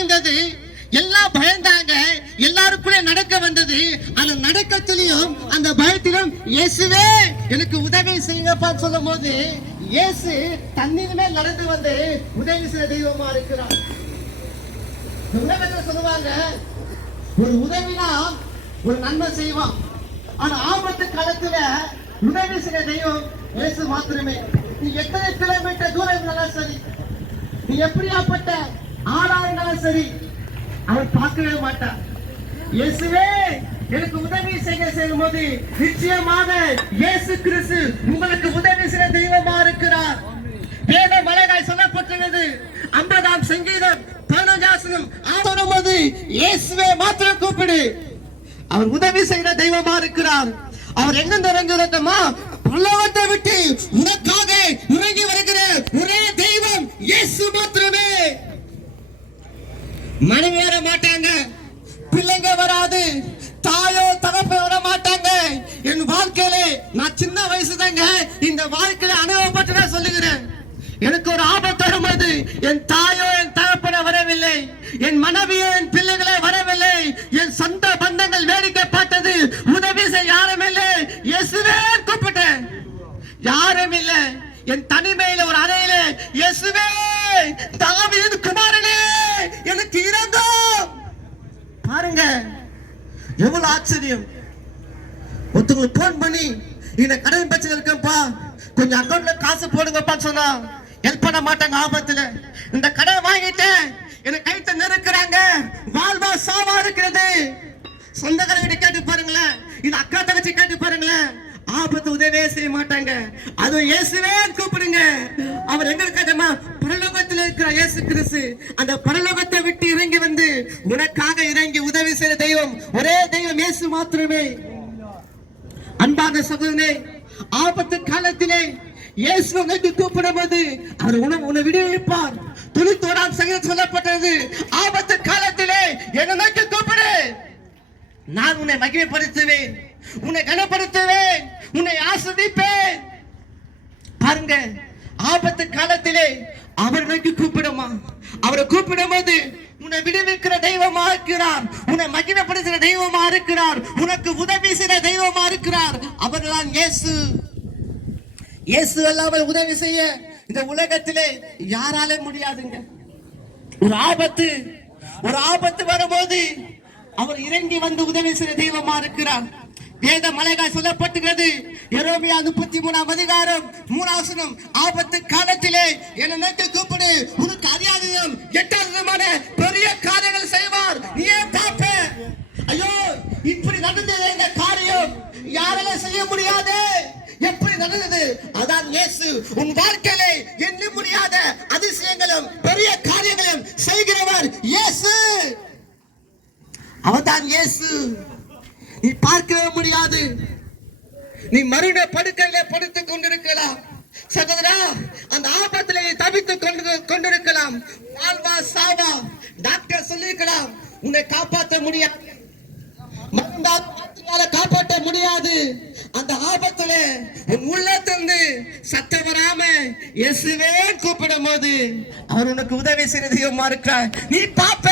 நிகழ்ந்தது. எல்லாம் பயந்தாங்க, எல்லாருக்குள்ளே நடக்க வந்தது. அந்த நடக்கத்திலையும் அந்த பயத்திலும் இயேசுவே எனக்கு உதவி செய்யுங்கப்பா சொல்லும் போது இயேசு தண்ணீருமே நடந்து வந்து உதவி செய்ய தெய்வமா இருக்கிறார். உலகத்துல சொல்லுவாங்க, ஒரு உதவினா ஒரு நன்மை செய்வான், ஆனா ஆபத்து காலத்துல உதவி செய்ய தெய்வம் இயேசு மாத்திரமே. நீ எத்தனை கிலோமீட்டர் தூரம் இருந்தாலும் சரி, நீ எப்படியாப்பட்ட ஆளா இருந்தாலும் சரி, அவன் பார்க்கவே மாட்டான். இயேசுவே எனக்கு உதவி செய்யும் போது நிச்சயமாக இயேசு கிறிஸ்து உங்களுக்கு உதவி செய்ய தெய்வமா இருக்கிறார். வேத மலைகாய் சொல்லப்பட்டுள்ளது. 50ஆம் சங்கீதம் 15 ஆதரவும் போது இயேசுவே மாத்திரம் கூப்பிடு, அவர் உதவி செய்ய தெய்வமா இருக்கிறார். அவர் எங்க இறங்குறதுமா பரலோகத்தை விட்டு உனக்காக இறங்கி வருகிற ஒரே தெய்வம் இயேசு மாத்திரமே. மனைவி வர மாட்டாங்க, பிள்ளைங்க வராது, தாயோ தகப்ப வர மாட்டாங்க. என் வாழ்க்கையில நான் சின்ன வயசு தாங்க இந்த வாழ்க்கையில அனுபவப்பட்டு சொல்லுகிறேன். எனக்கு ஒரு ஆபத்து வரும்போது என் தாயோ என் தகப்பன வரவில்லை, என் மனைவியோ என் பிள்ளைகளே வரவில்லை, என் சொந்த பந்தங்கள் வேடிக்கை பார்த்தது. உதவி செய்ய யாரும் இல்லை, இயேசுவே கூப்பிட்டேன், யாரும் இல்லை. என் தனிமையில ஒரு அறையில இயேசுவே தாவீது குமாரனே எனக்கு இரங்கும். பாருங்க எவ்வளவு ஆச்சரியம். ஒருத்தவங்களுக்கு போன் பண்ணி இந்த கடன் பிரச்சனை இருக்குப்பா, கொஞ்சம் அக்கௌண்ட்ல காசு போடுங்கப்பா சொன்னா ஹெல்ப் பண்ண மாட்டாங்க. ஆபத்துல இந்த கடன் வாங்கிட்டேன், எனக்கு கைத்த நெருக்கிறாங்க, வாழ்வா சாவா இருக்கிறது. சொந்தக்காரங்க கேட்டு பாருங்களேன், இந்த அக்கா தங்கச்சி கேட்டு பாருங்களேன், ஆபத்து உதவியே செய்ய மாட்டாங்க. அது இயேசுவே கூப்பிடுங்க. அவர் எங்க இருக்காருமா? பரலோகத்தில் இருக்கிற இயேசு கிறிஸ்து. அந்த பரலோகத்தை விட்டு இறங்கி வந்து உனக்காக இறங்கி உதவி செய்ய தெய்வம் ஒரே தெய்வம் இயேசு மாத்திரமே. அன்பான சகோதரனே, ஆபத்து காலத்திலே இயேசு உனக்கு கூப்பிடும் போது அவர் உன்னை விடுவிப்பார். 91ஆம் சங்கீதம் சொல்லப்பட்டது, ஆபத்து காலத்திலே என்னை நோக்கி கூப்பிடு, நான் உன்னை மகிமைப்படுத்துவேன், உன்னை கனப்படுத்துவேன், உன்னை ஆசீர்வதிப்பேன். பாருங்க, ஆபத்து காலத்திலே அவர் நோக்கி கூப்பிடுமா, அவரை கூப்பிடும் போது உன்னை விடுவிக்கிற தெய்வமா இருக்கிறார், உன்னை மகிமைப்படுத்துகிற தெய்வமா இருக்கிறார், உனக்கு உதவி செய்கிற தெய்வமா இருக்கிறார். அவர்தான் இயேசு. இயேசு அல்லாமல் உதவி செய்ய இந்த உலகத்திலே யாராலே முடியாதுங்க. ஒரு ஆபத்து வரும்போது அவர் இறங்கி வந்து உதவி செய்ய தெய்வமா இருக்கிறார். வேத மலைகாய் சொல்லப்பட்டுகிறது. எரேமியா 33ஆம் அதிகாரம் 3ஆம் வசனம், ஆபத்து காலத்திலே என்னை நோக்கி கூப்பிடு, உனக்கு அறியாததும் எட்டாததுமான பெரிய காரியங்கள் செய்வார், நீயே பார்ப்ப. ஐயோ, இப்படி நடந்தது இந்த காரியம் யாரால செய்ய முடியாது. எப்படி நடந்தது? அதான் இயேசு. உன் வாழ்க்கையிலே எண்ண முடியாத அதிசயங்களும் பெரிய காரியங்களும் செய்கிறவர் இயேசு. அவர்தான் இயேசு. நீ பார்க்கவே முடியாது, நீ மருண படுக்கையில படுத்துக் கொண்டிருக்கலாம் சகோதரா, அந்த ஆபத்திலே தவித்துக் கொண்டிருக்கலாம். வாழ்வா சாவா டாக்டர் சொல்லிருக்கலாம், உன்னை காப்பாற்ற முடியாது, மருந்தால காப்பாற்ற முடியாது. அந்த ஆபத்துல உன் உள்ளத்திலிருந்து சத்தம் வராம இயேசுவே கூப்பிடும் போது அவர் உனக்கு உதவி செய்ய தெய்வமா இருக்கிறார். நீ பாப்ப.